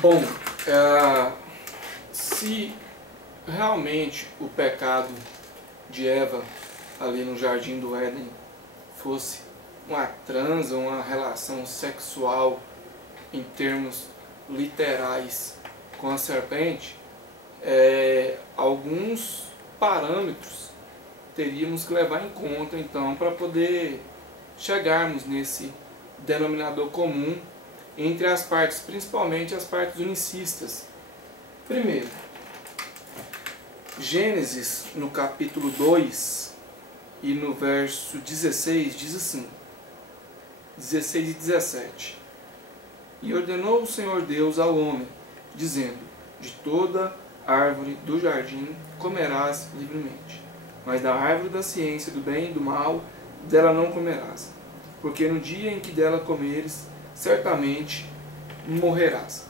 Bom, se realmente o pecado de Eva ali no Jardim do Éden fosse uma transa, uma relação sexual em termos literais com a serpente, alguns parâmetros teríamos que levar em conta então para poder chegarmos nesse denominador comum entre as partes, principalmente as partes unicistas. Primeiro, Gênesis, no capítulo 2 e no verso 16, diz assim, 16 e 17: E ordenou o Senhor Deus ao homem, dizendo: De toda árvore do jardim comerás livremente, mas da árvore da ciência do bem e do mal, dela não comerás, porque no dia em que dela comeres, certamente morrerás.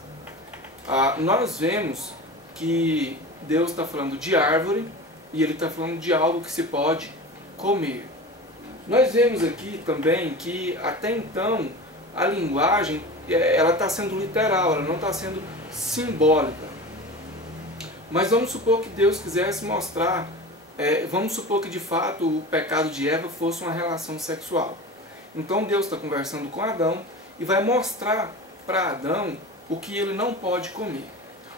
Nós vemos que Deus está falando de árvore e Ele está falando de algo que se pode comer. Nós vemos aqui também que até então a linguagem ela está sendo literal, ela não está sendo simbólica. Mas vamos supor que Deus quisesse mostrar, vamos supor que de fato o pecado de Eva fosse uma relação sexual. Então Deus está conversando com Adão e vai mostrar para Adão o que ele não pode comer.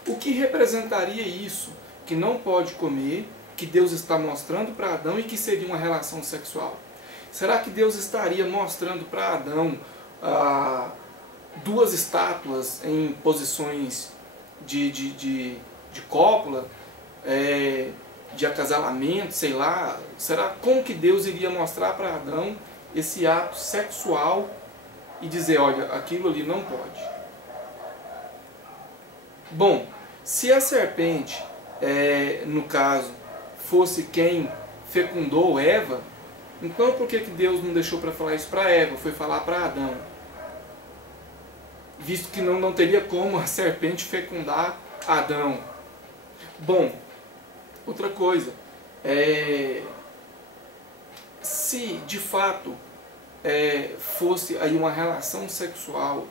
O que representaria isso que não pode comer, que Deus está mostrando para Adão e que seria uma relação sexual? Será que Deus estaria mostrando para Adão duas estátuas em posições de cópula, de acasalamento, sei lá? Como que Deus iria mostrar para Adão esse ato sexual e dizer, olha, aquilo ali não pode? Bom, se a serpente, no caso, fosse quem fecundou Eva, então por que Deus não deixou para falar isso para Eva, foi falar para Adão? Visto que não teria como a serpente fecundar Adão. Bom, outra coisa, se de fato fosse aí uma relação sexual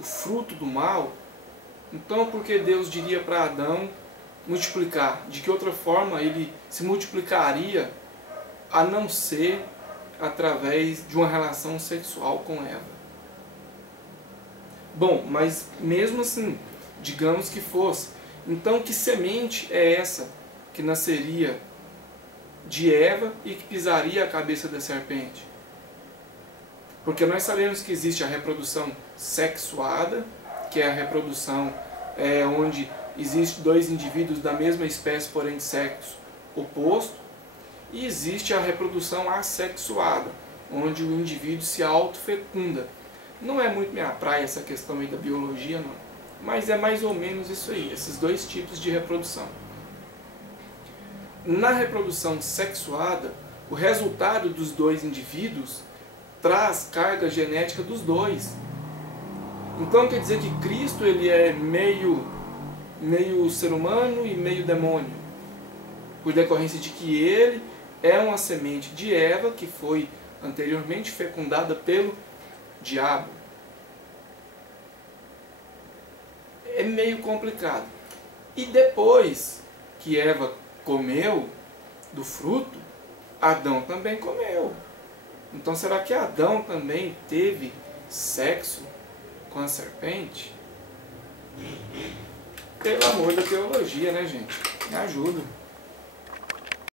o fruto do mal, então por que Deus diria para Adão multiplicar? De que outra forma ele se multiplicaria a não ser através de uma relação sexual com Eva? Bom, mas mesmo assim, digamos que fosse, então que semente é essa que nasceria de Eva e que pisaria a cabeça da serpente? Porque nós sabemos que existe a reprodução sexuada, que é a reprodução onde existem dois indivíduos da mesma espécie, porém de sexo oposto, e existe a reprodução assexuada, onde o indivíduo se autofecunda. Não é muito minha praia essa questão aí da biologia, não, mas é mais ou menos isso aí, esses dois tipos de reprodução. Na reprodução sexuada, o resultado dos dois indivíduos traz carga genética dos dois. Então quer dizer que Cristo ele é meio ser humano e meio demônio, por decorrência de que ele é uma semente de Eva que foi anteriormente fecundada pelo diabo. É meio complicado. E depois que Eva comeu do fruto, Adão também comeu. Então será que Adão também teve sexo com a serpente? Pelo amor da teologia, né, gente? Me ajuda.